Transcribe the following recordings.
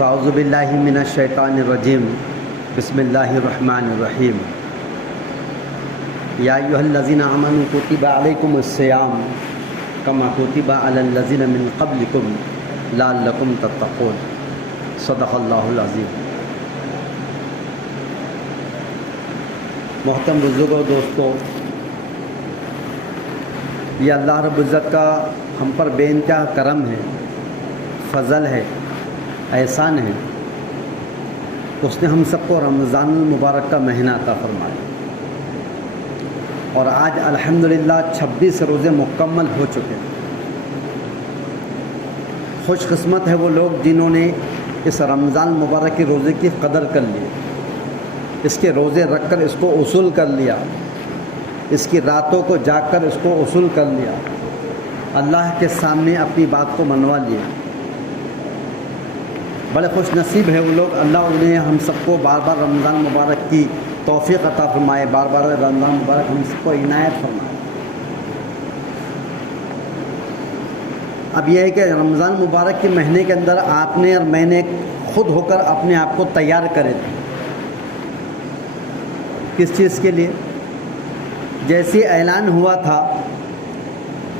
فاعوذ باللہ من الشیطان الرجیم بسم اللہ الرحمن الرحیم یا ایھا الذین آمنوا کتب علیکم الصیام کما کتب علی الذین من قبلکم لعلکم تتقون صدق اللہ العظیم۔ محترم بزرگوں، دوستوں، یہ اللہ رب العزت کا ہم پر بے انتہا کرم ہے، فضل ہے، احسان ہے۔ اس نے ہم سب کو رمضان المبارک کا مہینہ عطا فرمایا، اور آج الحمدللہ 26 روزے مکمل ہو چکے ہیں۔ خوش قسمت ہے وہ لوگ جنہوں نے اس رمضان المبارک کے روزے کی قدر کر لی، اس کے روزے رکھ کر اس کو اصول کر لیا، اس کی راتوں کو جاگ کر اس کو اصول کر لیا، اللہ کے سامنے اپنی بات کو منوا لیا۔ بڑے خوش نصیب ہے وہ لوگ، اللہ انہیں ہم سب کو بار بار رمضان مبارک کی توفیق عطا فرمائے، بار بار رمضان مبارک ہم سب کو عنایت فرمائے۔ اب یہ ہے کہ رمضان مبارک کے مہینے کے اندر آپ نے اور میں نے خود ہو کر اپنے آپ کو تیار کرے تھے۔ کس چیز کے لیے؟ جیسے اعلان ہوا تھا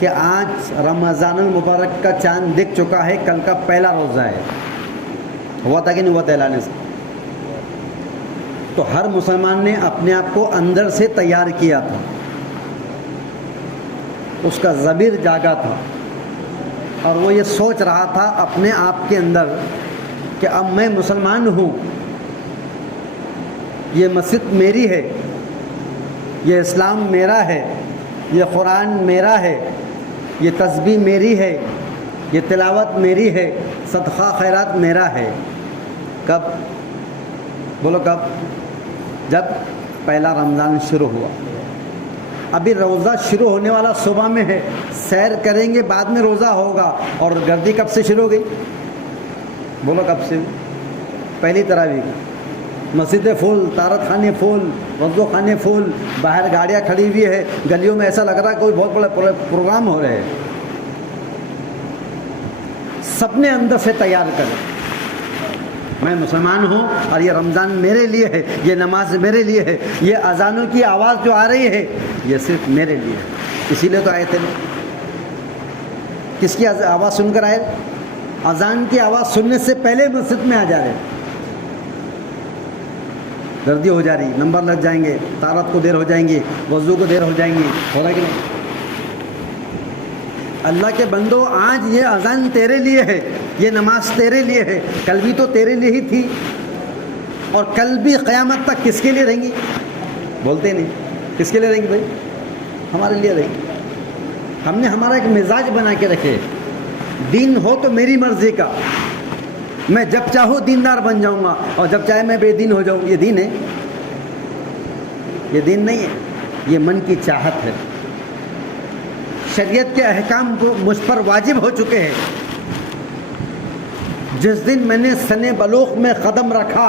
کہ آج رمضان المبارک کا چاند دکھ چکا ہے، کل کا پہلا روزہ ہے، ہوا تھا کہ نہیں ہوا تھا اعلان سے؟ تو ہر مسلمان نے اپنے آپ کو اندر سے تیار کیا تھا، اس کا ضمیر جاگا تھا، اور وہ یہ سوچ رہا تھا اپنے آپ کے اندر کہ اب میں مسلمان ہوں، یہ مسجد میری ہے، یہ اسلام میرا ہے، یہ قرآن میرا ہے، یہ تسبیح میری ہے، یہ تلاوت میری ہے، صدقہ خیرات میرا ہے۔ کب؟ بولو کب؟ جب پہلا رمضان شروع ہوا۔ ابھی روزہ شروع ہونے والا صبح میں ہے، سیر کریں گے، بعد میں روزہ ہوگا، اور گردی کب سے شروع ہو گئی؟ بولو کب سے؟ پہلی تراویح کی، مسجدیں فل، طہارت خانے فل، وضو خانے فل، باہر گاڑیاں کھڑی ہوئی ہے، گلیوں میں ایسا لگ رہا ہے کوئی بہت بڑا پروگرام ہو رہے ہیں۔ سب نے اندر سے تیار کرے، میں مسلمان ہوں اور یہ رمضان میرے لیے ہے، یہ نماز میرے لیے ہے، یہ اذانوں کی آواز جو آ رہی ہے یہ صرف میرے لیے ہے۔ اسی لیے تو آئے تھے۔ کس کی آواز سن کر آئے؟ اذان کی آواز سننے سے پہلے مسجد میں آ جا رہے، گردی ہو جا رہی، نمبر لگ جائیں گے، طہارت کو دیر ہو جائیں گی، وضو کو دیر ہو جائیں گی، ہو رہا کہ نہیں؟ اللہ کے بندو، آج یہ اذان تیرے لیے ہے، یہ نماز تیرے لیے ہے، کل بھی تو تیرے لیے ہی تھی، اور کل بھی قیامت تک کس کے لیے رہیں گی؟ بولتے نہیں، کس کے لیے رہیں گی بھائی؟ ہمارے لیے رہیں گی۔ ہم نے ہمارا ایک مزاج بنا کے رکھے، دین ہو تو میری مرضی کا، میں جب چاہوں دیندار بن جاؤں گا، اور جب چاہے میں بے دین ہو جاؤں۔ یہ دین ہے؟ یہ دین نہیں ہے، یہ من کی چاہت ہے۔ شریعت کے احکام کو مجھ پر واجب ہو چکے ہیں۔ جس دن میں نے سن بلوغ میں قدم رکھا،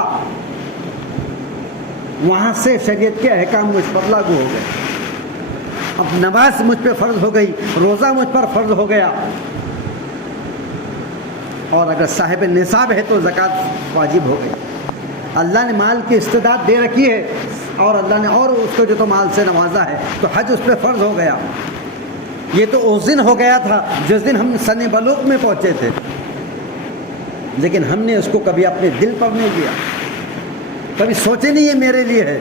وہاں سے شریعت کے احکام مجھ پر لاگو ہو گئے۔ اب نماز مجھ پہ فرض ہو گئی، روزہ مجھ پر فرض ہو گیا، اور اگر صاحب نصاب ہے تو زکوٰۃ واجب ہو گئی۔ اللہ نے مال کی استعداد دے رکھی ہے، اور اللہ نے اور اس کو جو تو مال سے نوازا ہے، تو حج اس پہ فرض ہو گیا۔ یہ تو اس دن ہو گیا تھا جس دن ہم سن بلوغ میں پہنچے تھے، لیکن ہم نے اس کو کبھی اپنے دل پر نہیں لیا، کبھی سوچے نہیں یہ میرے لیے ہے۔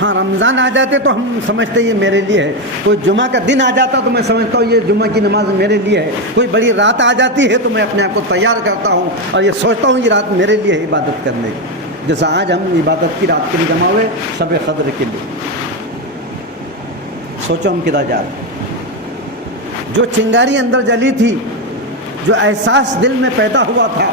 ہاں، رمضان آ جاتے تو ہم سمجھتے یہ میرے لیے ہے، کوئی جمعہ کا دن آ جاتا تو میں سمجھتا ہوں یہ جمعہ کی نماز میرے لیے ہے، کوئی بڑی رات آ جاتی ہے تو میں اپنے آپ کو تیار کرتا ہوں اور یہ سوچتا ہوں یہ رات میرے لیے ہے عبادت کرنے کی۔ جیسا آج ہم عبادت کی رات کے لیے جمع ہوئے، شب قدر کے لیے، سوچو ہم کدھر جا رہے ہیں۔ جو چنگاری اندر جلی تھی، جو احساس دل میں پیدا ہوا تھا،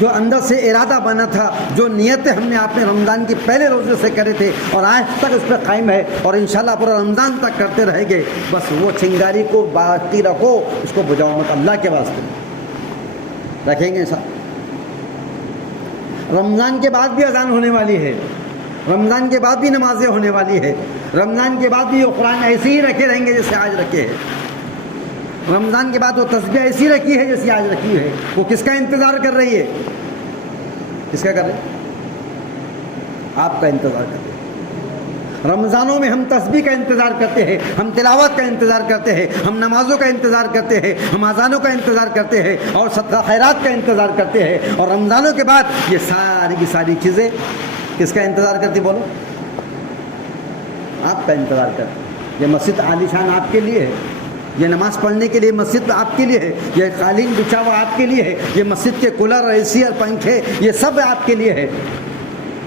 جو اندر سے ارادہ بنا تھا، جو نیتیں ہم نے آپ نے رمضان کے پہلے روزے سے کرے تھے اور آج تک اس پہ قائم ہے، اور انشاءاللہ پورا رمضان تک کرتے رہیں گے، بس وہ چنگاری کو باقی رکھو، اس کو بجھاؤ مت، اللہ کے واسطے رکھیں گے ساتھ۔ رمضان کے بعد بھی اذان ہونے والی ہے، رمضان کے بعد بھی نمازیں ہونے والی ہے، رمضان کے بعد بھی یہ قرآن ایسے ہی رکھے رہیں گے جیسے آج رکھے ہیں۔ رمضان کے بعد وہ تسبیح ایسی رکھی ہے جیسی آج رکھی ہے. وہ کس کا انتظار کر رہی ہے؟ کس کا کر رہی ہے؟ آپ کا انتظار کر رہی ہے. رمضانوں میں ہم تسبیح کا انتظار کرتے ہیں، ہم تلاوت کا انتظار کرتے ہیں، ہم نمازوں کا انتظار کرتے ہیں، ہم اذانوں کا انتظار کرتے ہیں اور صدقہ خیرات کا انتظار کرتے ہیں. اور رمضانوں کے بعد یہ ساری کی ساری چیزیں کس کا انتظار کرتی؟ بولو. آپ کا انتظار کرتے. یہ مسجد عالی شان آپ کے لیے ہے، یہ نماز پڑھنے کے لیے مسجد آپ کے لیے ہے، یہ قالین بچھا ہوا آپ کے لیے ہے، یہ مسجد کے کولر، اے سی اور پنکھے یہ سب آپ کے لیے ہے.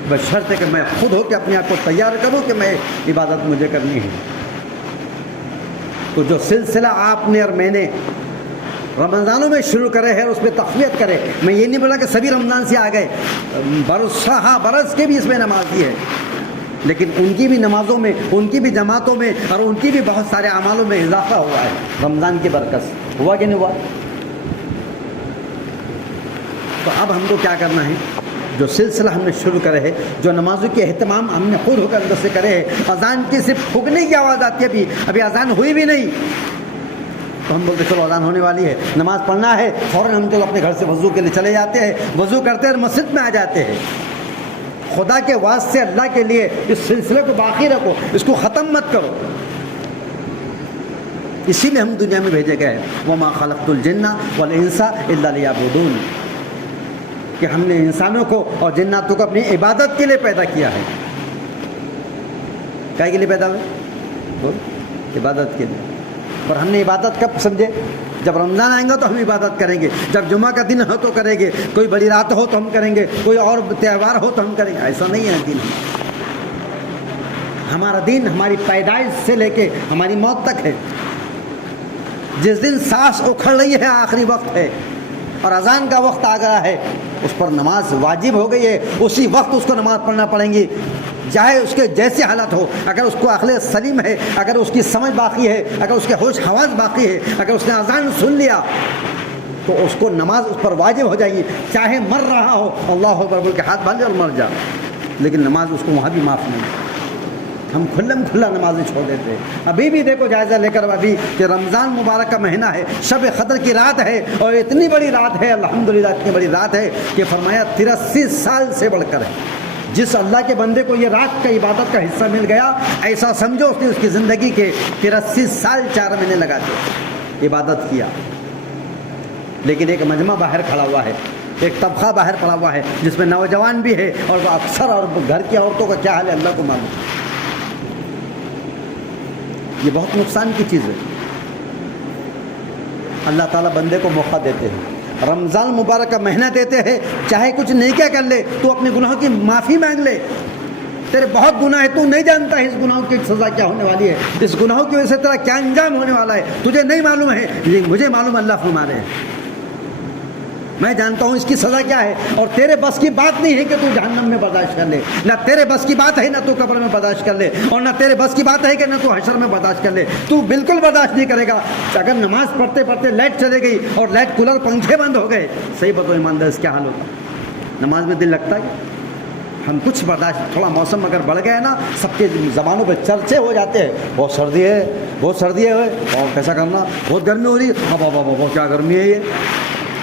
بشرط ہے کہ میں خود ہو کے اپنے آپ کو تیار کروں کہ میں عبادت مجھے کرنی ہے. تو جو سلسلہ آپ نے اور میں نے رمضانوں میں شروع کرے ہے اور اس پہ تقویت کرے. میں یہ نہیں بولا کہ سبھی رمضان سے آ گئے، برس کے بھی اس میں نمازی ہے، لیکن ان کی بھی نمازوں میں، ان کی بھی جماعتوں میں اور ان کی بھی بہت سارے اعمالوں میں اضافہ ہوا ہے رمضان کی برکت سے. ہوا کہ نہیں ہوا؟ تو اب ہم کو کیا کرنا ہے؟ جو سلسلہ ہم نے شروع کرے ہے، جو نمازوں کے اہتمام ہم نے خود ہو کر اندر سے کرے ہے. اذان کی صرف پھونکنے کی آواز آتی ہے، ابھی اذان ہوئی بھی نہیں، تو ہم بولتے چلو اذان ہونے والی ہے، نماز پڑھنا ہے، فوراً ہم چلو اپنے گھر سے وضو کے لیے چلے جاتے ہیں، وضو کرتے ہیں مسجد میں آ جاتے ہیں. خدا کے واسطے اللہ کے لیے اس سلسلے کو باقی رکھو، اس کو ختم مت کرو. اسی لیے ہم دنیا میں بھیجے گئے ہیں. وما خلقت الجن والانس الا لیعبدون، کہ ہم نے انسانوں کو اور جناتوں کو اپنی عبادت کے لیے پیدا کیا ہے. کیا کے لیے پیدا ہوئے؟ عبادت کے لیے. اور ہم نے عبادت کب سمجھے؟ جب رمضان آئیں گا تو ہم عبادت کریں گے، جب جمعہ کا دن ہو تو کریں گے، کوئی بڑی رات ہو تو ہم کریں گے، کوئی اور تہوار ہو تو ہم کریں گے. ایسا نہیں ہے دین. ہمارا دین ہماری پیدائش سے لے کے ہماری موت تک ہے. جس دن سانس اکھڑ رہی ہے آخری وقت ہے اور اذان کا وقت آ گیا ہے، اس پر نماز واجب ہو گئی ہے. اسی وقت اس کو نماز پڑھنا پڑیں گی، چاہے اس کے جیسے حالت ہو. اگر اس کو عقل سلیم ہے، اگر اس کی سمجھ باقی ہے، اگر اس کے ہوش حواس باقی ہے، اگر اس نے اذان سن لیا تو اس کو نماز اس پر واجب ہو جائے گی، چاہے مر رہا ہو. اللہ اکبر بول کے ہاتھ باندھ اور مر جا، لیکن نماز اس کو وہاں بھی معاف نہیں. ہم کھلم کھلا نمازیں چھوڑ دیتے ہیں. ابھی بھی دیکھو جائزہ لے کر ابھی کہ رمضان مبارک کا مہینہ ہے، شب قدر کی رات ہے، اور اتنی بڑی رات ہے الحمدللہ، اتنی بڑی رات ہے کہ فرمایا 83 سال سے بڑھ کر ہے. جس اللہ کے بندے کو یہ رات کا عبادت کا حصہ مل گیا، ایسا سمجھو اس نے اس کی زندگی کے 83 سال 4 مہینے لگا کے عبادت کیا. لیکن ایک مجمع باہر کھڑا ہوا ہے، ایک طبقہ باہر کھڑا ہوا ہے جس میں نوجوان بھی ہے اور اکثر اور گھر کی عورتوں کا کیا حال ہے اللہ کو معلوم. یہ بہت نقصان کی چیز ہے. اللہ تعالیٰ بندے کو موقع دیتے ہیں، رمضان مبارک کا مہینہ دیتے ہیں، چاہے کچھ نیکیاں کر لے تو اپنے گناہوں کی معافی مانگ لے. تیرے بہت گناہ ہے، تو نہیں جانتا ہے اس گناہوں کی سزا کیا ہونے والی ہے، اس گناہوں کی وجہ سے تیرا کیا انجام ہونے والا ہے، تجھے نہیں معلوم ہے، لیکن مجھے معلوم. اللہ فرما رہے ہیں میں جانتا ہوں اس کی سزا کیا ہے، اور تیرے بس کی بات نہیں ہے کہ تو جہنم میں برداشت کر لے. نہ تیرے بس کی بات ہے نہ تو قبر میں برداشت کر لے، اور نہ تیرے بس کی بات ہے کہ نہ تو حشر میں برداشت کر لے. تو بالکل برداشت نہیں کرے گا. اگر نماز پڑھتے پڑھتے لائٹ چلے گئی اور لائٹ کولر پنکھے بند ہو گئے، صحیح بتو ایماندار کیا حال ہوتا؟ نماز میں دل لگتا ہے؟ ہم کچھ برداشت، تھوڑا موسم اگر بڑھ گیا نا، سب کے زبانوں پہ چرچے ہو جاتے ہیں. بہت سردی ہے، بہت سردی ہے، اور کیسا کرنا، بہت گرمی ہو رہی ہے، اب کیا گرمی ہے یہ،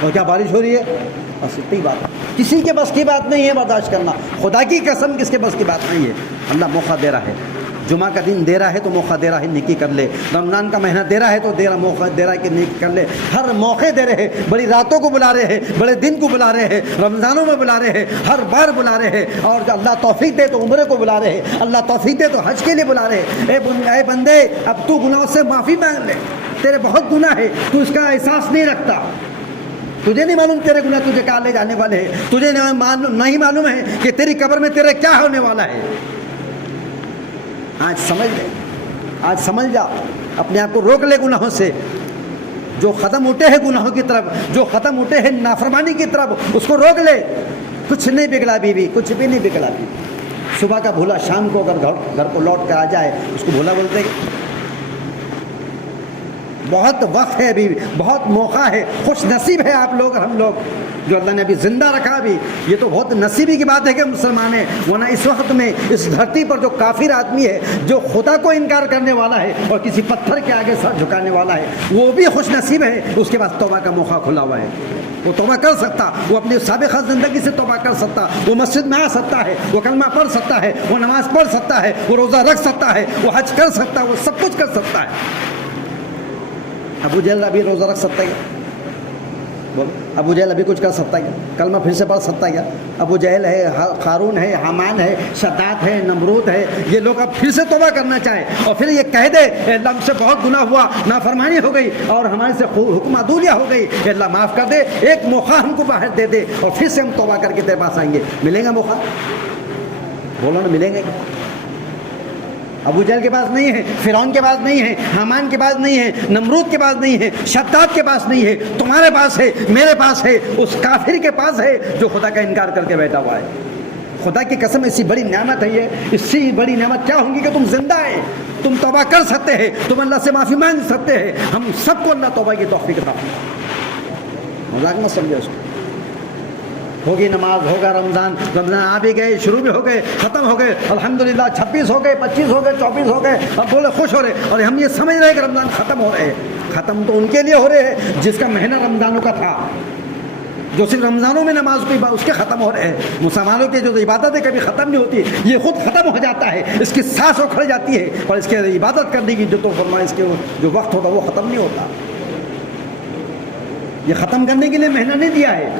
اور کیا بارش ہو رہی ہے. بس اتنی بات، کسی کے بس کی بات نہیں ہے برداشت کرنا. خدا کی قسم کس کے بس کی بات نہیں ہے. اللہ موقع دے رہا ہے، جمعہ کا دن دے رہا ہے تو موقع دے رہا ہے نیکی کر لے. رمضان کا مہینہ دے رہا ہے تو موقع دے رہا ہے کہ نیکی کر لے. ہر موقع دے رہے ہیں، بڑی راتوں کو بلا رہے ہیں، بڑے دن کو بلا رہے ہیں، رمضانوں میں بلا رہے ہیں، ہر بار بلا رہے ہیں. اور اللہ توفیق دے تو عمرے کو بلا رہے ہیں، اللہ توفیق دے تو حج کے لیے بلا رہے ہیں. اے بندے، اب تو گناہوں سے معافی مانگ لے. تیرے بہت گناہ ہے، تو اس کا احساس نہیں رکھتا. تجھے نہیں معلوم تیرے گناہ تجھے کہاں لے جانے والے ہیں. تجھے نہیں معلوم ہے کہ تیری قبر میں تیرے کیا ہونے والا ہے. آج سمجھ لے، آج سمجھ جا، اپنے آپ کو روک لے گناہوں سے. جو قدم اٹھے ہیں گناہوں کی طرف، جو قدم اٹھے ہیں نافرمانی کی طرف، اس کو روک لے. کچھ نہیں بگڑا بیوی، کچھ بھی نہیں بگڑا بیوی. صبح کا بھولا شام کو اگر گھر کو لوٹ کر آ جائے، اس کو بھولا بولتے ہیں. بہت وقت ہے، ابھی بہت موقع ہے، خوش نصیب ہے آپ لوگ اور ہم لوگ جو اللہ نے ابھی زندہ رکھا ابھی. یہ تو بہت نصیبی کی بات ہے کہ مسلمان ہیں، ورنہ اس وقت میں اس دھرتی پر جو کافر آدمی ہے، جو خدا کو انکار کرنے والا ہے اور کسی پتھر کے آگے سر جھکانے والا ہے، وہ بھی خوش نصیب ہے. اس کے پاس توبہ کا موقع کھلا ہوا ہے، وہ توبہ کر سکتا، وہ اپنی سابقہ زندگی سے توبہ کر سکتا، وہ مسجد میں آ سکتا ہے، وہ کلمہ پڑھ سکتا ہے، وہ نماز پڑھ سکتا ہے، وہ روزہ رکھ سکتا ہے، وہ حج کر سکتا ہے، وہ سب کچھ کر سکتا ہے. ابو جہل ابھی روزہ رکھ سکتا ہے؟ بول. ابو جہل ابھی کچھ کر سکتا ہے؟ کلمہ پھر سے پڑھ سکتا ہے؟ ابو جہل ہے، قارون ہے، حامان ہے، شداد ہے، نمرود ہے، یہ لوگ اب پھر سے توبہ کرنا چاہے اور پھر یہ کہہ دے اے اللہ ہم سے بہت گناہ ہوا، نافرمانی ہو گئی اور ہمارے سے حکم عدولیہ ہو گئی، اے اللہ معاف کر دے، ایک موقع ہم کو باہر دے دے اور پھر سے ہم توبہ کر کے تیرے پاس آئیں گے. ملے گا موقع؟ بولو نا، ملیں گے؟ ابو جہل کے پاس نہیں ہے، فرعون کے پاس نہیں ہے، حامان کے پاس نہیں ہے، نمرود کے پاس نہیں ہے، شداد کے پاس نہیں ہے، تمہارے پاس ہے، میرے پاس ہے، اس کافر کے پاس ہے جو خدا کا انکار کر کے بیٹھا ہوا ہے. خدا کی قسم ایسی بڑی نعمت ہے یہ، اس سے بڑی نعمت کیا ہوگی کہ تم زندہ ہے، تم توبہ کر سکتے ہیں، تم اللہ سے معافی مانگ سکتے ہیں. ہم سب کو اللہ توبہ کی توفیق عطا فرمائے. مذاق مت سمجھے اس کو. ہوگی نماز، ہوگا رمضان آ بھی گئے، شروع بھی ہو گئے، ختم ہو گئے، الحمدللہ 26 ہو گئے، 25 ہو گئے، 24 ہو گئے، اب بولے خوش ہو رہے اور ہم یہ سمجھ رہے ہیں کہ رمضان ختم ہو رہے ہیں. ختم تو ان کے لیے ہو رہے ہیں جس کا مہینہ رمضانوں کا تھا، جو صرف رمضانوں میں نماز کی اس کے ختم ہو رہے ہیں. مسلمانوں کی جو عبادت ہے کبھی ختم نہیں ہوتی، یہ خود ختم ہو جاتا ہے، اس کی سانس اکھڑ جاتی ہے اور اس کے عبادت کرنے کی جو تو فرمائے اس کے جو وقت ہوتا وہ ختم نہیں ہوتا. یہ ختم کرنے کے لیے مہینہ نہیں دیا ہے،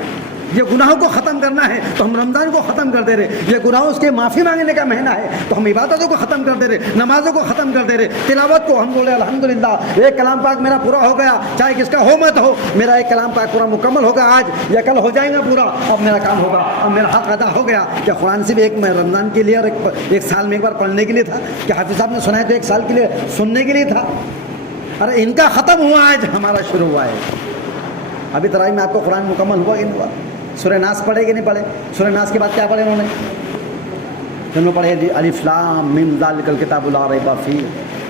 یہ گناہوں کو ختم کرنا ہے تو ہم رمضان کو ختم کر دے رہے. یہ گناہوں اس کے معافی مانگنے کا مہینہ ہے تو ہم عبادتوں کو ختم کر دے رہے، نمازوں کو ختم کر دے رہے، تلاوت کو. ہم بولے الحمدللہ ایک کلام پاک میرا پورا ہو گیا، چاہے کس کا ہو مت ہو، میرا ایک کلام پاک پورا مکمل ہوگا آج یا کل ہو جائے گا پورا، اب میرا کام ہوگا، اب میرا حق ادا ہو گیا. کیا قرآن سے بھی ایک رمضان کے لیے اور ایک سال میں ایک بار پڑھنے کے لیے تھا؟ کیا حافظ صاحب نے سنا ہے تو ایک سال کے لیے سننے کے لیے تھا؟ ارے ان کا ختم ہوا، آج ہمارا شروع ہوا ہے. ابھی تراویح میں آپ کو قرآن مکمل ہوا کہ نہیں ہوا؟ سورہ ناس پڑھے کہ نہیں پڑھے؟ سورہ ناس کے بعد کیا پڑھے انہوں نے؟ انہوں نے پڑھے الف لام میم ذالک الکتاب لا ریب فیہ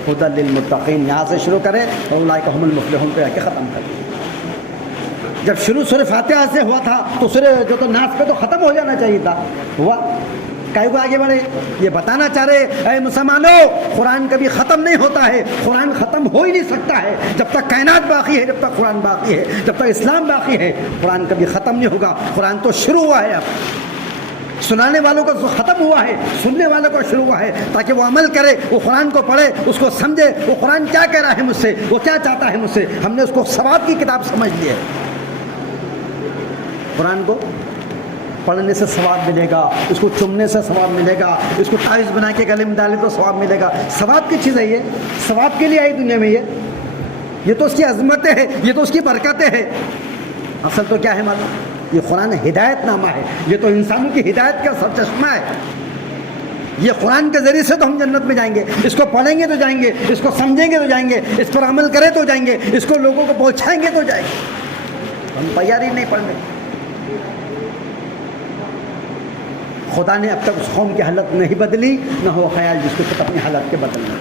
ھدی للمتقین. یہاں سے شروع کرے اور اولئک ھم المفلحون پہ آ کے ختم کرے. جب شروع سورہ فاتحہ سے ہوا تھا تو سورہ جو تو ناس پہ تو ختم ہو جانا چاہیے تھا. ہوا؟ کائے کو آگے بڑھے؟ یہ بتانا چاہ رہے اے مسلمانوں، قرآن کبھی ختم نہیں ہوتا ہے، قرآن ختم ہو ہی نہیں سکتا ہے جب تک کائنات باقی ہے، جب تک قرآن باقی ہے، جب تک اسلام باقی ہے، قرآن کبھی ختم نہیں ہوگا. قرآن تو شروع ہوا ہے، اب سنانے والوں کا ختم ہوا ہے، سننے والوں کا شروع ہوا ہے تاکہ وہ عمل کرے، وہ قرآن کو پڑھے، اس کو سمجھے، وہ قرآن کیا کہہ رہا ہے مجھ سے، وہ کیا چاہتا ہے مجھ سے. ہم نے اس کو ثواب کی کتاب سمجھ لی ہے. قرآن کو پڑھنے سے ثواب ملے گا، اس کو چومنے سے ثواب ملے گا، اس کو تعویذ بنا کے گلے میں ڈالے تو ثواب ملے گا. ثواب کی چیز ہے یہ، ثواب کے لیے آئی دنیا میں. یہ تو اس کی عظمتیں ہیں، یہ تو اس کی برکتیں ہیں. اصل تو کیا ہے معلوم؟ یہ قرآن ہدایت نامہ ہے، یہ تو انسانوں کی ہدایت کا سر چشمہ ہے. یہ قرآن کے ذریعے سے تو ہم جنت میں جائیں گے. اس کو پڑھیں گے تو جائیں گے، اس کو سمجھیں گے تو جائیں گے، اس پر عمل کریں تو جائیں گے، اس کو لوگوں کو پہنچائیں گے تو جائیں گے. ہم تیاری نہیں پڑھنے. خدا نے اب تک اس قوم کی حالت نہیں بدلی، نہ ہو خیال جس کو تک اپنی حالت کے بدلنا.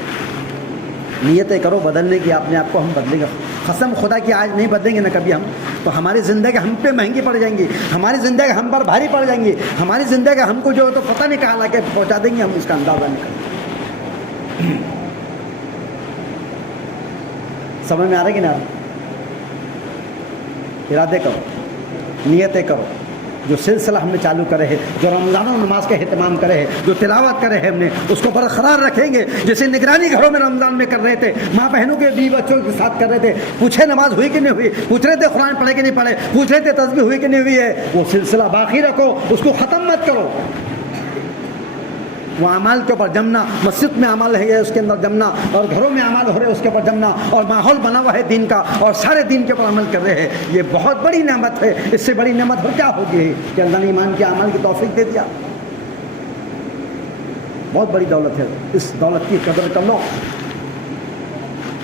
نیتیں کرو بدلنے کی، اپنے آپ کو ہم بدلیں گے. قسم خدا کی آج نہیں بدلیں گے نہ کبھی ہم، تو ہماری زندگی ہم پہ مہنگی پڑ جائیں گی، ہماری زندگی ہم پر بھاری پڑ جائیں گی، ہماری زندگی ہم کو جو تو پتہ نہیں کہاں لا کے پہنچا دیں گے، ہم اس کا اندازہ نہیں کریں. سمجھ میں آ رہا ہے کہ نہیں؟ ارادے کرو، نیتیں کرو. جو سلسلہ ہم نے چالو کرے ہیں، جو رمضان و نماز کا اہتمام کرے ہیں، جو تلاوت کرے ہیں، ہم نے اس کو برقرار رکھیں گے. جیسے نگرانی گھروں میں رمضان میں کر رہے تھے، ماں بہنوں کے بیوی بچوں کے ساتھ کر رہے تھے، پوچھے نماز ہوئی کہ نہیں ہوئی، پوچھ رہے تھے قرآن پڑھے کہ نہیں پڑھے، پوچھ رہے تھے تسبیح ہوئی کہ نہیں ہوئی ہے. وہ سلسلہ باقی رکھو، اس کو ختم مت کرو. وہ اعمال کے اوپر جمنا، مسجد میں عمل ہے اس کے اندر جمنا، اور گھروں میں عمل ہو رہے اس کے اوپر جمنا، اور ماحول بنا ہوا ہے دین کا، اور سارے دین کے اوپر عمل کر رہے ہیں. یہ بہت بڑی نعمت ہے. اس سے بڑی نعمت اور کیا ہوگی کہ اللہ نے ایمان کے عمل کی توفیق دے دیا. بہت بڑی دولت ہے. اس دولت کی قدر کر لو.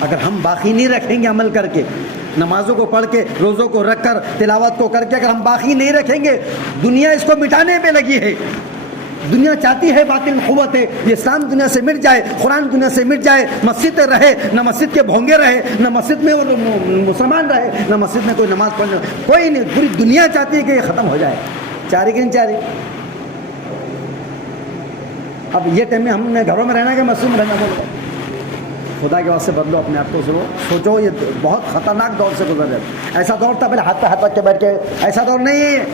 اگر ہم باقی نہیں رکھیں گے عمل کر کے، نمازوں کو پڑھ کے، روزوں کو رکھ کر، تلاوت کو کر کے، اگر ہم باقی نہیں رکھیں گے، دنیا اس کو مٹانے پہ لگی ہے. دنیا چاہتی ہے باطل قوت ہے، یہ اسلام دنیا سے مٹ جائے، قرآن دنیا سے مٹ جائے، مسجد رہے نہ مسجد کے بھونگے رہے، نہ مسجد میں وہ مسلمان رہے، نہ مسجد میں کوئی نماز پڑھنے، کوئی نہیں، پوری دنیا چاہتی ہے کہ یہ ختم ہو جائے. چاہ رہی کہ نہیں چاہ رہی؟ اب یہ ٹائم میں ہم نے گھروں میں رہنا کہ مسجد میں رہنا بولتا؟ خدا کے واسطے بدلو اپنے آپ کو، سوچو یہ بہت خطرناک دور سے گزر رہے. ایسا دور تھا پہلے ہاتھ پہ ہاتھ رکھ کے بیٹھ کے، ایسا دور نہیں ہے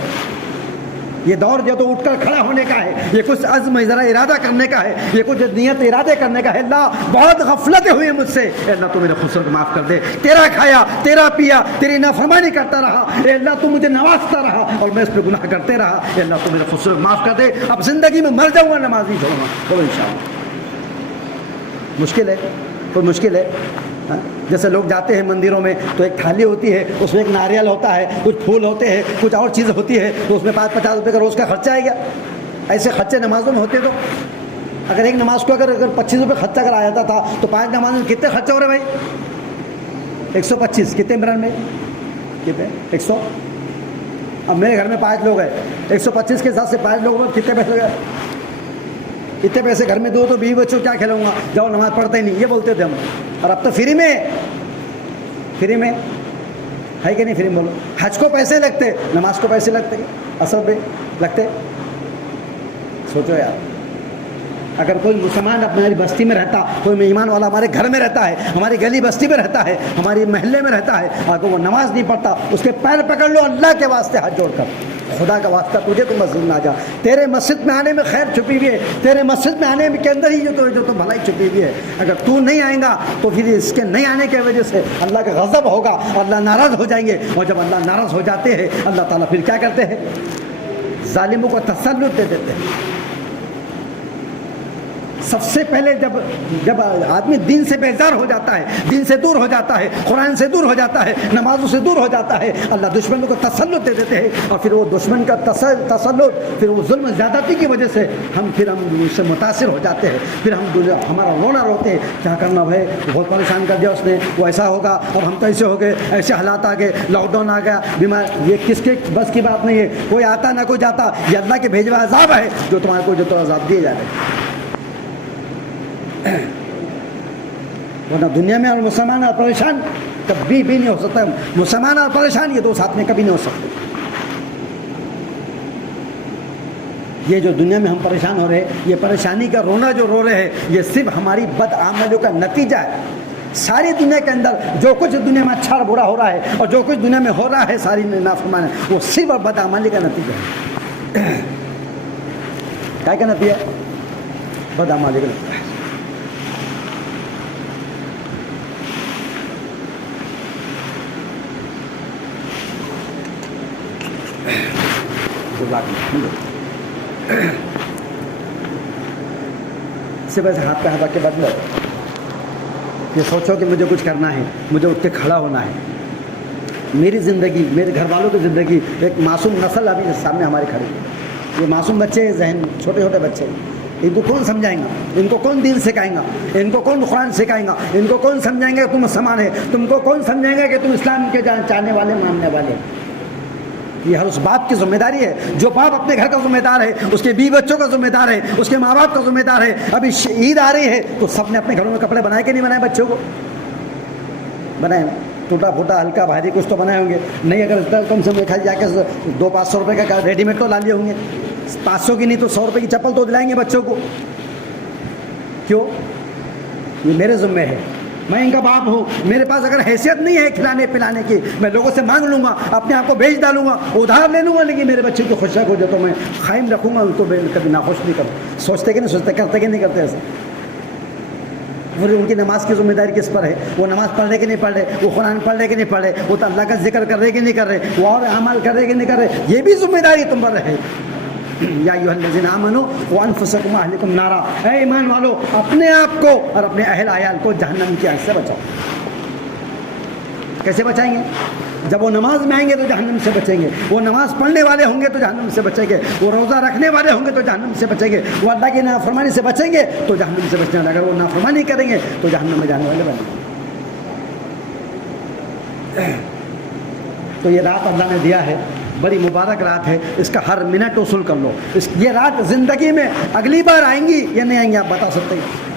یہ دور. جو تو اٹھ کر کھڑا ہونے کا ہے، یہ کچھ عزم ذرا ارادہ کرنے کا ہے، یہ کچھ نیت ارادے کرنے کا ہے. اللہ بہت غفلتیں ہوئی مجھ سے، اے اللہ تو میرے قصور کو معاف کر دے. تیرا کھایا، تیرا پیا، تیری نافرمانی کرتا رہا، اے اللہ تو مجھے نوازتا رہا اور میں اس پہ گناہ کرتے رہا. اے اللہ تو میرے قصور کو معاف کر دے. اب زندگی میں مر جاؤں گا نماز نہیں چھوڑوں گا. تو انشاءاللہ مشکل ہے، کوئی مشکل ہے. جیسے لوگ جاتے ہیں مندروں میں تو ایک تھالی ہوتی ہے، اس میں ایک ناریل ہوتا ہے، کچھ پھول ہوتے ہیں، کچھ اور چیز ہوتی ہے، تو اس میں 5-50 روپے کا روز کا خرچہ آئے گا. ایسے خرچے نمازوں میں ہوتے. تو اگر ایک نماز کو اگر 25 روپے خرچہ اگر آ جاتا تھا تو 5 نماز میں کتنے خرچے ہو رہے بھائی؟ 125. کتنے عمران میں؟ کتنے؟ 100. اب میرے گھر میں 5 لوگ ہیں، 125 کے حساب سے 5 لوگوں میں کتنے پیسے گئے؟ اتنے پیسے گھر میں دو تو 20 بچوں کیا کھلاؤں گا، جاؤ نماز پڑھتے ہی نہیں، یہ بولتے تھے ہم. اور اب تو فری میں ہے کہ نہیں؟ فری میں بولو. حج کو پیسے لگتے، نماز کو پیسے لگتے، اصل پہ لگتے. سوچو یار، اگر کوئی مسلمان ہماری بستی میں رہتا، کوئی ایمان والا ہمارے گھر میں رہتا ہے، ہماری گلی بستی میں رہتا ہے، ہماری محلے میں رہتا ہے، اگر وہ نماز نہیں پڑھتا، اس کے پیر پکڑ لو اللہ کے واسطے ہاتھ جوڑ کر، خدا کا واسطہ تجھے تو مسجد میں آ جا. تیرے مسجد میں آنے میں خیر چھپی ہوئی ہے، تیرے مسجد میں آنے کے اندر ہی جو تو بھلائی چھپی ہوئی ہے. اگر تو نہیں آئے گا تو پھر اس کے نہیں آنے کی وجہ سے اللہ کا غضب ہوگا اور اللہ ناراض ہو جائیں گے. اور جب اللہ ناراض ہو جاتے ہیں اللہ تعالیٰ پھر کیا کرتے ہیں؟ ظالموں کو تسلط دے دیتے ہیں. سب سے پہلے جب آدمی دین سے بیزار ہو جاتا ہے، دین سے دور ہو جاتا ہے، قرآن سے دور ہو جاتا ہے، نمازوں سے دور ہو جاتا ہے، اللہ دشمنوں کو تسلط دے دیتے ہیں. اور پھر وہ دشمن کا تسلط، پھر وہ ظلم زیادتی کی وجہ سے ہم اس سے متاثر ہو جاتے ہیں. پھر ہمارا رونا روتے ہیں، کیا کرنا بھائی، بہت پریشان کر دیا اس نے، وہ ایسا ہوگا، اب ہم تو ایسے ہو گئے، ایسے حالات آ گئے، لاک ڈاؤن آ گیا، بیمار. یہ کس کے بس کی بات نہیں ہے. کوئی آتا نہ کوئی جاتا، یہ اللہ کے بھیجا عذاب ہے جو تمہارے کو جو تو عذاب دیے جا رہے ہیں. ورنہ دنیا میں اور مسلمان اور پریشان کبھی بھی نہیں ہو سکتا. مسلمان اور پریشان یہ دو ساتھ میں کبھی نہیں ہو سکتے. یہ جو دنیا میں ہم پریشان ہو رہے ہیں، یہ پریشانی کا رونا جو رو رہے ہیں، یہ صرف ہماری بدعملیوں کا نتیجہ ہے. ساری دنیا کے اندر جو کچھ دنیا میں اچھا اور برا ہو رہا ہے اور جو کچھ دنیا میں ہو رہا ہے ساری نافرمانی، وہ صرف بدعملی کا نتیجہ ہے. کیا کا نتیجہ ہے؟ بدعملی کا نتیجہ ہے. سے ویسے ہاتھ پہ ہاتھ رکھ کے بدلو. یہ سوچو کہ مجھے کچھ کرنا ہے، مجھے اٹھ کے کھڑا ہونا ہے. میری زندگی، میرے گھر والوں کی زندگی، ایک معصوم نسل ابھی سامنے ہمارے کھڑی ہے. یہ معصوم بچے، ذہن چھوٹے چھوٹے بچے، ان کو کون سمجھائیں گا؟ ان کو کون دین سکھائیں گا؟ ان کو کون قرآن سکھائیں گا؟ ان کو کون سمجھائیں گے کہ تم مسلمان ہے؟ تم کو کون سمجھائیں گے کہ تم اسلام کے چاہنے والے، ماننے والے؟ یہ ہر اس باپ کی ذمہ داری ہے. جو باپ اپنے گھر کا ذمہ دار ہے، اس کے بیوی بچوں کا ذمہ دار ہے، اس کے ماں باپ کا ذمہ دار ہے. ابھی عید آ رہی ہے تو سب نے اپنے گھروں میں کپڑے بنائے کہ نہیں بنائے؟ بچوں کو بنائے، ٹوٹا پھوٹا ہلکا بھاری کچھ تو بنائے ہوں گے. نہیں اگر کم سے کم جا کے 200-500 روپے کا ریڈی میڈ تو لا لیے ہوں گے. 500 کی نہیں تو 100 روپے کی چپل تو دلائیں گے بچوں کو. کیوں؟ یہ میرے ذمہ ہے، میں ان کا باپ ہوں. میرے پاس اگر حیثیت نہیں ہے کھلانے پلانے کی، میں لوگوں سے مانگ لوں گا، اپنے آپ کو بیچ ڈالوں گا، ادھار لے لوں گا، لیکن میرے بچے کو خوش رکھو جو تو میں قائم رکھوں گا، ان کو کبھی ناخوش نہیں کروں. سوچتے کہ نہیں سوچتے، کرتے کہ نہیں کرتے ایسے؟ ان کی نماز کی ذمہ داری کس پر ہے؟ وہ نماز پڑھ رہے کہ نہیں پڑھ رہے؟ وہ قرآن پڑھ رہے کہ نہیں پڑھ رہے؟ وہ تو اللہ کا ذکر کر رہے کہ نہیں کر رہے؟ وہ اور اعمال کر رہے کہ نہیں کر رہے؟ یہ بھی ذمہ داری تم پر رہے. یا ایھا الذین آمنوا وانفسکم واہلکم نارا، اے ایمان والو اپنے آپ کو اور اپنے اہل عیال کو جہنم کی آگ سے بچاؤ. کیسے بچائیں گے؟ جب وہ نماز میں آئیں گے تو جہنم سے بچیں گے، وہ نماز پڑھنے والے ہوں گے تو جہنم سے بچیں گے، وہ روزہ رکھنے والے ہوں گے تو جہنم سے بچیں گے، وہ اللہ کی نافرمانی سے بچیں گے تو جہنم سے بچیں گے. اگر وہ نافرمانی کریں گے تو جہنم میں جانے والے بنیں گے. تو یہ رات اللہ نے دیا ہے، بڑی مبارک رات ہے، اس کا ہر منٹ وصول کر لو. یہ رات زندگی میں اگلی بار آئیں گی یا نہیں آئیں گی آپ بتا سکتے ہیں؟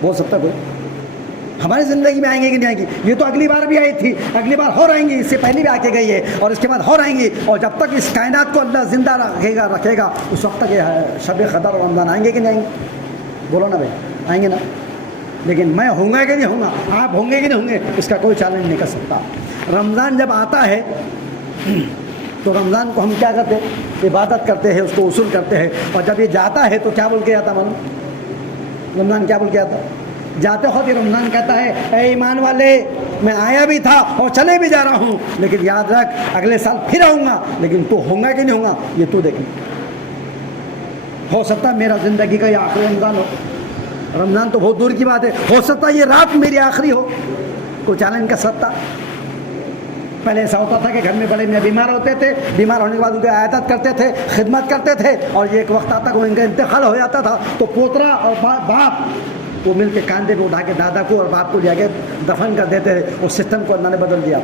بول سکتا کوئی؟ ہماری زندگی میں آئیں گی کہ نہیں آئیں گی؟ یہ تو اگلی بار بھی آئی تھی، اگلی بار اور آئیں گی، اس سے پہلے بھی آ کے گئی ہے اور اس کے بعد اور آئیں گی. اور جب تک اس کائنات کو اللہ زندہ رکھے گا اس وقت تک یہ شب قدر اور رمضان آئیں گے کہ نہیں آئیں گے؟ بولو نا بھائی، آئیں گے نا. لیکن میں ہوں گا کہ نہیں ہوں گا، آپ ہوں گے کہ نہیں ہوں گے، اس کا کوئی چیلنج نہیں کر سکتا. رمضان جب آتا ہے تو رمضان کو ہم کیا کرتے ہیں؟ عبادت کرتے ہیں، اس کو وصول کرتے ہیں. اور جب یہ جاتا ہے تو کیا بول کے آتا؟ معلوم رمضان کیا بول کے آتا؟ جاتے خود یہ رمضان کہتا ہے اے ایمان والے میں آیا بھی تھا اور چلے بھی جا رہا ہوں، لیکن یاد رکھ اگلے سال پھر آؤں گا. لیکن تو ہوں گا کہ نہیں ہوں گا یہ تو دیکھ. ہو سکتا ہے میرا زندگی کا یہ آخری رمضان ہو، رمضان تو بہت دور کی بات ہے، ہو سکتا ہے یہ رات میری آخری ہو. کوئی چیلنج کر سکتا؟ پہلے ایسا ہوتا تھا کہ گھر میں بڑے میاں بیمار ہوتے تھے، بیمار ہونے کے بعد ان کی عیادت کرتے تھے، خدمت کرتے تھے، اور یہ ایک وقت آتا کہ ان کا انتقال ہو جاتا تھا تو پوترا اور باپ وہ مل کے کاندھے پہ اٹھا کے دادا کو اور باپ کو لے کے دفن کر دیتے تھے. اس سسٹم کو اللہ نے بدل دیا.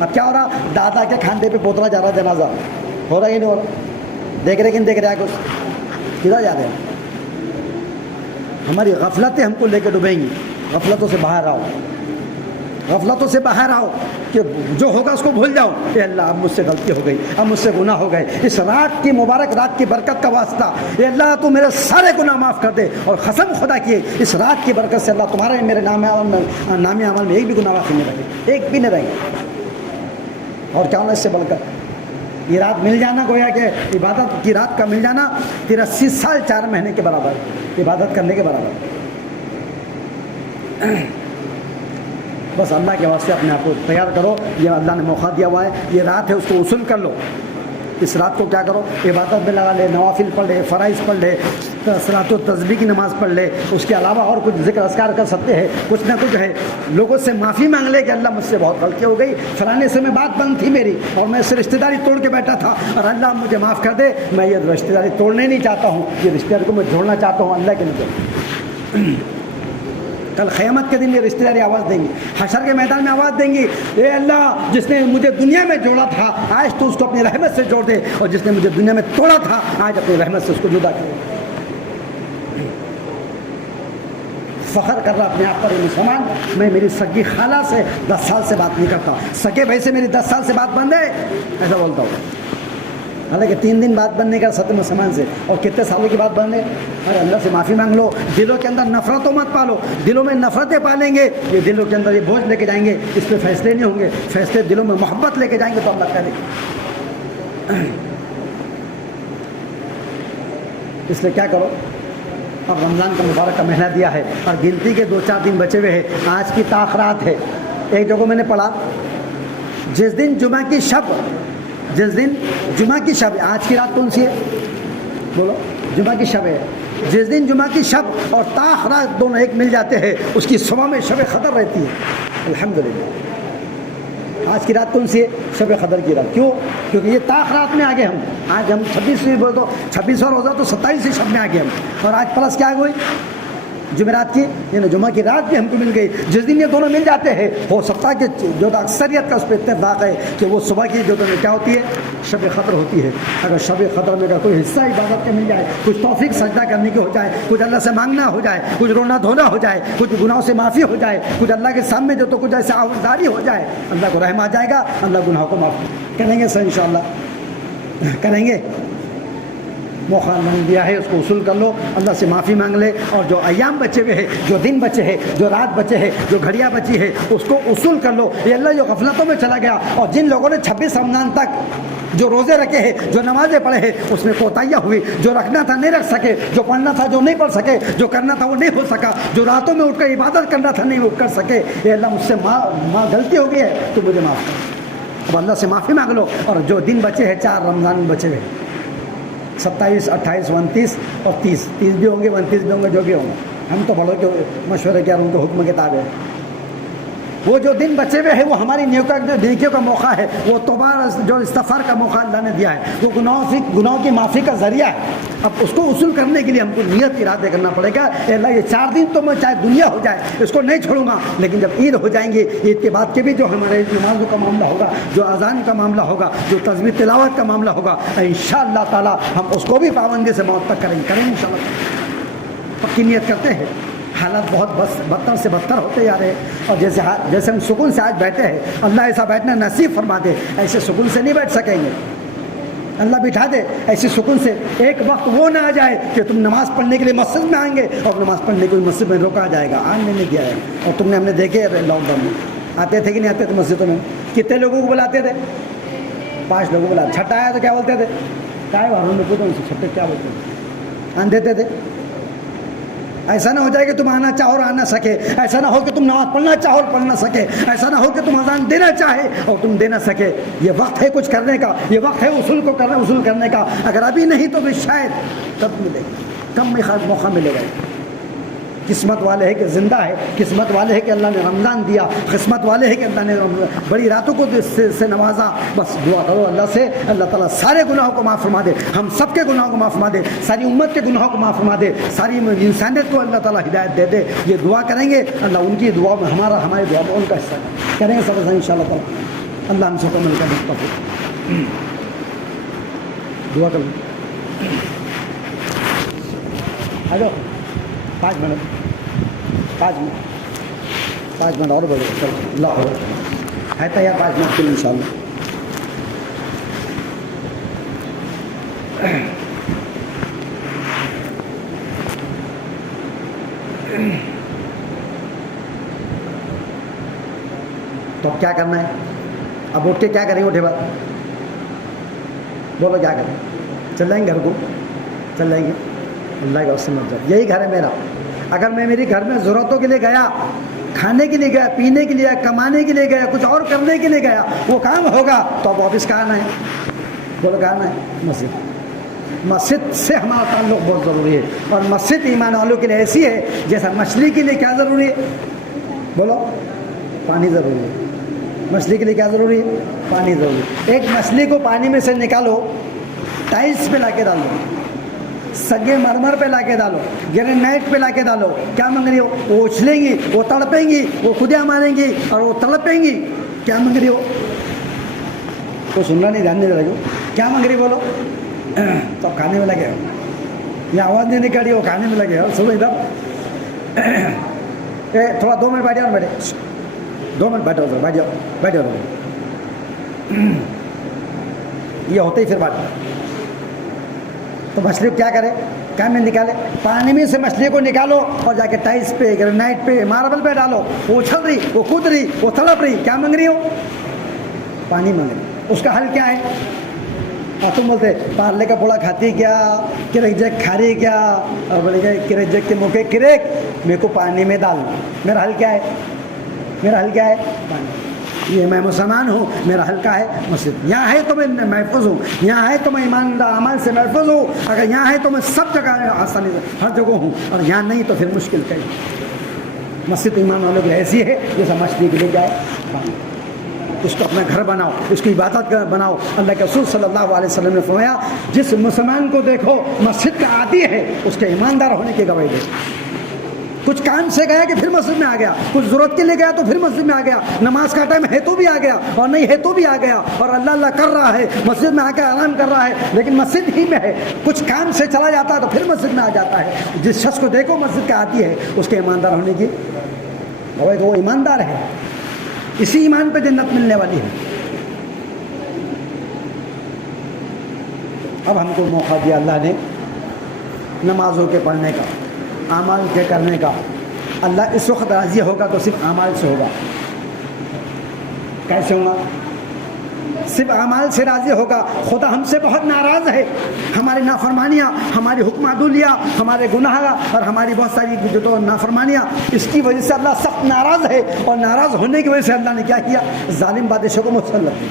اب کیا ہو رہا؟ دادا کے کاندھے پہ پوترا جا رہا جنازہ. ہو رہا ہے کہ نہیں ہو رہا؟ دیکھ رہے کہ نہیں دیکھ رہے؟ کچھ کدھر جا رہے ہیں؟ ہماری غفلتیں ہم کو لے کے ڈوبیں گی. غفلتوں سے باہر آؤ، غفلتوں سے باہر آؤ کہ جو ہوگا اس کو بھول جاؤ. اے اللہ اب مجھ سے غلطی ہو گئی، اب مجھ سے گناہ ہو گئے، اس رات کی مبارک رات کی برکت کا واسطہ اے اللہ تو میرے سارے گناہ معاف کر دے. اور قسم خدا کی اس رات کی برکت سے اللہ تمہارے میرے نام عمل میں ایک بھی گناہ باقی نہیں رہے، ایک بھی نہیں رہے. اور کیا ہونا اس سے بڑھ کر یہ رات مل جانا، گویا کہ عبادت کی رات کا مل جانا 83 سال 4 مہینے کے برابر عبادت کرنے کے برابر. بس اللہ کے واسطے اپنے آپ کو تیار کرو. یہ اللہ نے موقع دیا ہوا ہے، یہ رات ہے، اس کو وصول کر لو. اس رات کو کیا کرو؟ عبادت میں لگا لے، نوافل پڑھ لے، فرائض پڑھ لے، صلاۃ و تسبیح کی نماز پڑھ لے. اس کے علاوہ اور کچھ ذکر اذکار کر سکتے ہیں، کچھ نہ کچھ ہے. لوگوں سے معافی مانگ لے کہ اللہ مجھ سے بہت غلطی ہو گئی، فلانے سے میں بات بند تھی میری اور میں اس سے رشتہ داری توڑ کے بیٹھا تھا، اور اللہ مجھے معاف کر دے. میں یہ رشتہ داری توڑنے نہیں چاہتا ہوں، یہ رشتہ داری کو میں جوڑنا چاہتا ہوں اللہ کے لیے. کل قیامت کے دن یہ رشتہ داری آواز دیں گی، حشر کے میدان میں آواز دیں گی اے اللہ جس نے مجھے دنیا میں جوڑا تھا آج تو اس کو اپنی رحمت سے جوڑ دے، اور جس نے مجھے دنیا میں توڑا تھا آج اپنی رحمت سے اس کو جدا کر. فخر کر رہا اپنے آپ پر مسلمان، میں میری سگی خالہ سے 10 سال سے بات نہیں کرتا، سگے بھائی سے میری 10 سال سے بات بند ہے، ایسا بولتا ہوں. حالانکہ 3 دن بات بند نہیں کر سکتے مسلمان سے، اور کتنے سالوں کی بات بند ہے. ارے اللہ سے معافی مانگ لو. دلوں کے اندر نفرتوں مت پالو. دلوں میں نفرتیں پالیں گے یہ دلوں کے اندر یہ بوجھ لے کے جائیں گے، اس پہ فیصلے نہیں ہوں گے. فیصلے دلوں میں محبت لے کے جائیں گے تو اللہ کرے. اس لیے کیا کرو، اب رمضان کا مبارک کا مہینہ دیا ہے اور گنتی کے 2-4 دن بچے ہوئے ہیں. آج کی تاخرات ہے. ایک جگہ میں نے پڑھا جس دن جمعہ کی شب، جس دن جمعہ کی شب، آج کی رات کون سی ہے بولو؟ جمعہ کی شب ہے. جس دن جمعہ کی شب اور تاخرات دونوں ایک مل جاتے ہیں اس کی صبح میں شب قدر رہتی ہے. الحمدللہ. آج کی رات کون سی ہے؟ شب قدر کی رات. کیوں؟ کیونکہ یہ تاخرات میں آگے ہم آج ہم 26 اور روزہ تو 27 شب میں آگے ہم، اور آج پلس کیا ہوئی جمعرات کی، یعنی جمعہ کی رات بھی ہم کو مل گئی. جس دن یہ دونوں مل جاتے ہیں ہو سکتا ہے کہ جو اکثریت کا اس پہ اتفاق ہے کہ وہ صبح کی جو کیا ہوتی ہے شب قدر ہوتی ہے. اگر شب قدر میں اگر کوئی حصہ عبادت کا مل جائے، کچھ توفیق سجدہ کرنے کی ہو جائے، کچھ اللہ سے مانگنا ہو جائے، کچھ رونا دھونا ہو جائے، کچھ گناہوں سے معافی ہو جائے، کچھ اللہ کے سامنے جو تو کچھ ایسے آوازداری ہو جائے، اللہ کو رحم آ جائے گا، اللہ گناہوں کو معاف کریں گے. سر انشاءاللہ کریں گے. موقع نہیں دیا ہے اس کو وصول کر لو، اللہ سے معافی مانگ لے. اور جو ایام بچے ہوئے ہیں، جو دن بچے ہیں، جو رات بچے ہیں، جو گھڑیاں بچی ہے اس کو وصول کر لو. یہ اللہ جو غفلتوں میں چلا گیا، اور جن لوگوں نے 26 رمضان تک جو روزے رکھے ہیں، جو نمازیں پڑھے ہیں، اس میں کوتاہیاں ہوئی، جو رکھنا تھا نہیں رکھ سکے، جو پڑھنا تھا جو نہیں پڑھ سکے، جو کرنا تھا وہ نہیں ہو سکا، جو راتوں میں اٹھ کر عبادت کرنا تھا نہیں اٹھ کر سکے. یہ اللہ مجھ سے غلطی ہو گئی ہے تو مجھے معاف کر. اب اللہ سے معافی مانگ لو. اور جو دن بچے ہیں 4 رمضان بچے ہوئے، 27 28 29 اور 30 بھی ہوں گے، 29 بھی ہوں گے، جو بھی ہوں گے. ہم تو بڑوں کے مشورے کے اور ان کے حکم کتاب ہے. وہ جو دن بچے ہوئے ہیں وہ ہماری نیکیوں کا موقع ہے، وہ توبہ جو استغفار کا موقع اللہ نے دیا ہے، وہ گناہوں کی معافی کا ذریعہ ہے۔ اب اس کو وصول کرنے کے لیے ہم کو نیت ارادے کرنا پڑے گا، اے اللہ یہ 4 دن تو میں چاہے دنیا ہو جائے اس کو نہیں چھوڑوں گا، لیکن جب عید ہو جائیں گے، عید کے بعد کے بھی جو ہمارے نمازوں کا معاملہ ہوگا، جو اذان کا معاملہ ہوگا، جو تسبیح تلاوت کا معاملہ ہوگا، انشاءاللہ تعالی ہم اس کو بھی پابندی سے موت تک کریں گے انشاءاللہ۔ پکی نیت کرتے ہیں، حالات بہت بدتر سے بدتر ہوتے جا رہے ہیں، اور جیسے ہم سکون سے آج بیٹھے ہیں، اللہ ایسا بیٹھنا نصیب فرما دے، ایسے سکون سے نہیں بیٹھ سکیں گے، اللہ بٹھا دے ایسے سکون سے۔ ایک وقت وہ نہ آ جائے کہ تم نماز پڑھنے کے لیے مسجد میں آئیں گے اور نماز پڑھنے کو مسجد میں روکا جائے گا، آنے نہیں دیا ہے۔ اور تم نے ہم نے دیکھے لاک ڈاؤن میں آتے تھے کہ نہیں آتے تھے مسجدوں میں، کتنے لوگوں کو بلاتے تھے؟ 5 لوگوں کو بلاتے، چھٹا آیا تو کیا بولتے تھے؟ کیا باروں میں پوچھو ان سے، چھٹے کیا بولتے تھے؟ آن دیتے تھے۔ ایسا نہ ہو جائے کہ تم آنا چاہو اور آ نہ سکے، ایسا نہ ہو کہ تم نماز پڑھنا چاہو اور پڑھ نہ سکے، ایسا نہ ہو کہ تم اذان دینا چاہے اور تم دے نہ سکے۔ یہ وقت ہے کچھ کرنے کا، یہ وقت ہے وصول کرنے کا۔ اگر ابھی نہیں تو بھی شاید کب ملے گا، کم میں موقع ملے گا۔ قسمت والے ہے کہ زندہ ہے، قسمت والے ہے کہ اللہ نے رمضان دیا، قسمت والے ہے کہ اللہ نے بڑی راتوں کو سے نوازا۔ بس دعا کرو اللہ سے، اللہ تعالیٰ سارے گناہوں کو معاف فرما دے، ہم سب کے گناہوں کو معاف فرما دے، ساری امت کے گناہوں کو معاف فرما دے، ساری انسانیت کو اللہ تعالیٰ ہدایت دے دے۔ یہ دعا کریں گے، اللہ ان کی دعا میں ہماری دعا میں ان کا حصہ کریں گے سب ان شاء اللہ تعالیٰ۔ اللہ ہم سب کو مل کر دعا کریں۔ آ جاؤ 5 منٹ 5 منٹ اور بڑھے، چلو اللہ ہے تیار 5 منٹ کے لیے انشاءاللہ۔ تو اب کیا کرنا ہے؟ اب اٹھ کے کیا کریں گے؟ اٹھے بعد بولو کیا کریں؟ چل جائیں گے گھر کو؟ چل جائیں گے؟ اللہ کے واسطے مت جاؤ، یہی گھر ہے میرا۔ اگر میں میری گھر میں ضرورتوں کے لیے گیا، کھانے کے لیے گیا، پینے کے لیے، کمانے کے لیے گیا، کچھ اور کرنے کے لیے گیا، وہ کام ہوگا تو اب واپس کہاں آنا ہے؟ بولو کہاں آنا ہے؟ مسجد سے ہمارا تعلق بہت ضروری ہے، اور مسجد ایمان والوں کے لیے ایسی ہے جیسا مچھلی کے لیے کیا ضروری ہے؟ بولو پانی ضروری ہے۔ مچھلی کے لیے کیا ضروری ہے؟ پانی ضروری ہے۔ ایک مچھلی کو پانی میں سے نکالو، ٹائلس پہ لا کے ڈالو، سگے مرمر پہ لا کے ڈالو، گرینائٹ پہ لا کے ڈالو، کیا مانگ رہی ہو؟ وہ اچھلیں گی، وہ تڑپیں گی، وہ خودیاں ماریں گی اور وہ تڑپیں گی۔ کیا مانگ رہی ہو؟ تو سننا نہیں، دھیان نہیں لگے، کیا مانگ رہی بولو؟ تو کھانے میں لگے ہو، یہ آواز نہیں نکل رہی ہو، کھانے میں لگے ہو۔ سنو ادھر، تھوڑا 2 منٹ بیٹھ جاؤ، بیٹھے 2 منٹ بیٹھو، بیٹھ جاؤ۔ یہ ہوتے ہی پھر بات تو مچھلی کو کیا کرے؟ کیا میں نکالے؟ پانی میں سے مچھلی کو نکالو اور جا کے ٹائلس پہ، گرینائٹ پہ، ماربل پہ ڈالو، وہ اچھل رہی، وہ کود رہی، وہ تڑپ رہی، کیا مانگ رہی ہو؟ پانی مانگ رہی۔ اس کا حل کیا ہے؟ اور تم بولتے پارلے کا پوڑا کھاتی کیا، کریک جیک کھا رہی کیا، اور بولے کہ کریک جیک کے موقع کریک میرے کو پانی میں ڈال۔ میرا حل کیا ہے؟ میرا حل کیا ہے؟ پانی۔ یہ میں مسلمان ہوں، میرا حل کیا ہے؟ مسجد۔ یہاں ہے تو میں محفوظ ہوں، یہاں ہے تو میں ایماندار اعمال سے محفوظ ہوں، اگر یہاں ہے تو میں سب جگہ آسانی سے ہر جگہ ہوں، اور یہاں نہیں تو پھر مشکل کہیں۔ مسجد ایمان والوں کی ایسی ہے جیسا مچھلی کے لیے کیا ہے؟ پانی۔ اس کو اپنا گھر بناؤ، اس کی عبادت بناؤ۔ اللہ کے رسول صلی اللہ علیہ وسلم نے فرمایا جس مسلمان کو دیکھو مسجد کا عادی ہے اس کے ایماندار ہونے کی گواہی دے۔ کچھ کام سے گیا کہ پھر مسجد میں آ گیا، کچھ ضرورت کے لیے گیا تو پھر مسجد میں آ گیا، نماز کا ٹائم ہے تو بھی آ گیا اور نہیں ہے تو بھی آ گیا، اور اللہ اللہ کر رہا ہے، مسجد میں آ کے آرام کر رہا ہے لیکن مسجد ہی میں ہے۔ کچھ کام سے چلا جاتا ہے تو پھر مسجد میں آ جاتا ہے۔ جس شخص کو دیکھو مسجد کا عادی ہے اس کے ایماندار ہونے کی گواہی، وہ ایماندار ہے، اسی ایمان پہ جنت ملنے والی ہے۔ اب ہم کو موقع دیا اللہ نے نمازوں کے پڑھنے کا، اعمال کے کرنے کا۔ اللہ اس وقت راضی ہوگا تو صرف اعمال سے ہوگا۔ کیسے ہوگا؟ صرف اعمال سے راضی ہوگا۔ خدا ہم سے بہت ناراض ہے، ہماری نافرمانیاں، ہماری حکم عدولیہ، ہمارے گناہ اور ہماری بہت ساری جو تو نافرمانیاں، اس کی وجہ سے اللہ سخت ناراض ہے، اور ناراض ہونے کی وجہ سے اللہ نے کیا کیا؟ ظالم بادشاہ کو مسلط کیا۔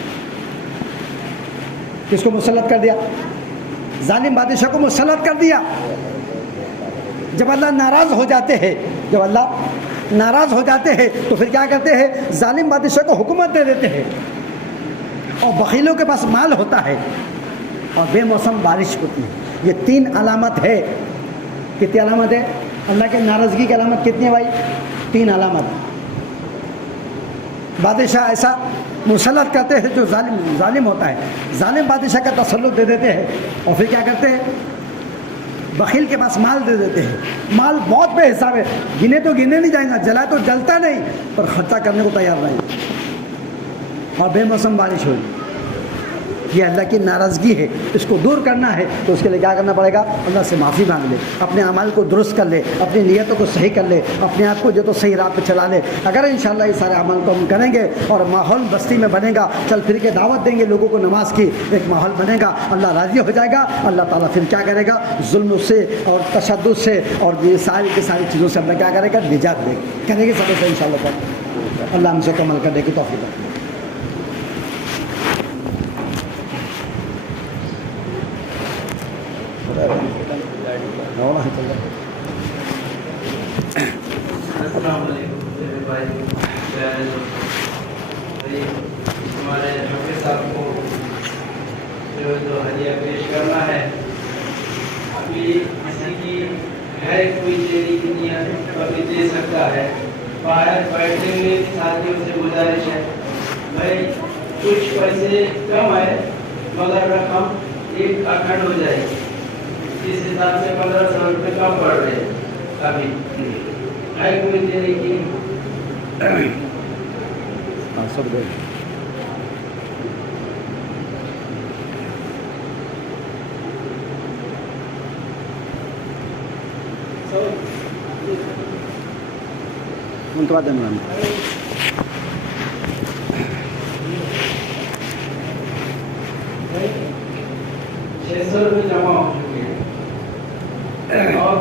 کس کو مسلط کر دیا؟ ظالم بادشاہ کو مسلط کر دیا۔ جب اللہ ناراض ہو جاتے ہیں، جب اللہ ناراض ہو جاتے ہیں تو پھر کیا کرتے ہیں؟ ظالم بادشاہ کو حکومت دے دیتے ہیں، اور بخیلوں کے پاس مال ہوتا ہے اور بے موسم بارش ہوتی ہے۔ یہ 3 علامت ہے۔ کتنی علامت ہے؟ اللہ کی ناراضگی کی علامت کتنی ہے بھائی؟ 3 علامت۔ بادشاہ ایسا مسلط کرتے ہیں جو ظالم ہوتا ہے، ظالم بادشاہ کا تسلط دے دیتے ہیں، اور پھر کیا کرتے ہیں؟ بخیل کے پاس مال دے دیتے ہیں، مال بہت بے حساب ہے، گنے تو گنے نہیں جائیں گا، جلائے تو جلتا نہیں، پر خرچہ کرنے کو تیار نہیں، اور بے موسم بارش ہوئی۔ یہ اللہ کی ناراضگی ہے، اس کو دور کرنا ہے تو اس کے لیے کیا کرنا پڑے گا؟ اللہ سے معافی مانگ لے، اپنے اعمال کو درست کر لے، اپنی نیتوں کو صحیح کر لے، اپنے آپ کو جو تو صحیح راہ پہ چلا لے۔ اگر انشاءاللہ یہ سارے عمل کو ہم کریں گے اور ماحول بستی میں بنے گا، چل پھر کے دعوت دیں گے لوگوں کو نماز کی، ایک ماحول بنے گا، اللہ راضی ہو جائے گا، اللہ تعالیٰ پھر کیا کرے گا؟ ظلم سے اور تشدد سے اور یہ ساری کی ساری چیزوں سے اللہ کیا کرے گا؟ نجات دے کرے گے سب سے انشاءاللہ تعالیٰ۔ اللہ ہم سے عمل کرنے کی توفیق دے۔ السلام علیکم میرے بھائی، ہمارے حافظ صاحب کو جو ہدیہ پیش کرنا ہے، ابھی کسی کی ہے کوئی دینے کی نیت ابھی دے سکتا ہے۔ باہر بیٹھے ہوئے ساتھیوں سے گزارش ہے بھائی کچھ پیسے کم ہے مگر رقم ایک اکھنڈ ہو جائے گی، اس حساب سے 1500 روپے کم پڑ رہے ہیں ابھی ہے کوئی دینے کی؟ سب دے ان کے بعد عمران 600 روپے جمع ہو چکے ہیں اور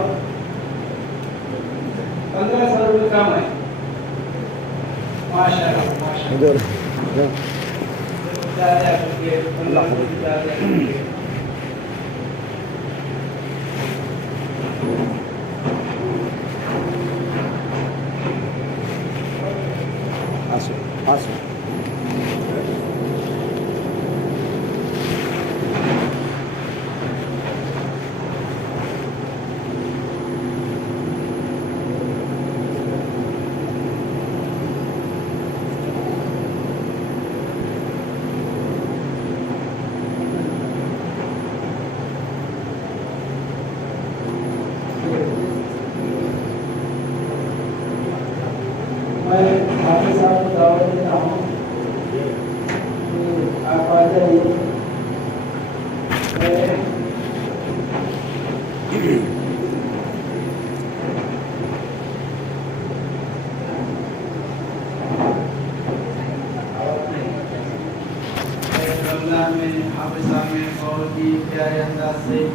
1500 روپے کم ہے۔ ماشاءاللہ ماشاءاللہ زیادہ شکریہ، اللہ زیادہ شکریہ۔ آسو میں حافظ صاحب کو دعوت دیتا ہوں کہ آپ آ جائیے۔ رمضان میں حافظ صاحب نے بہت ہی پیارے انداز سے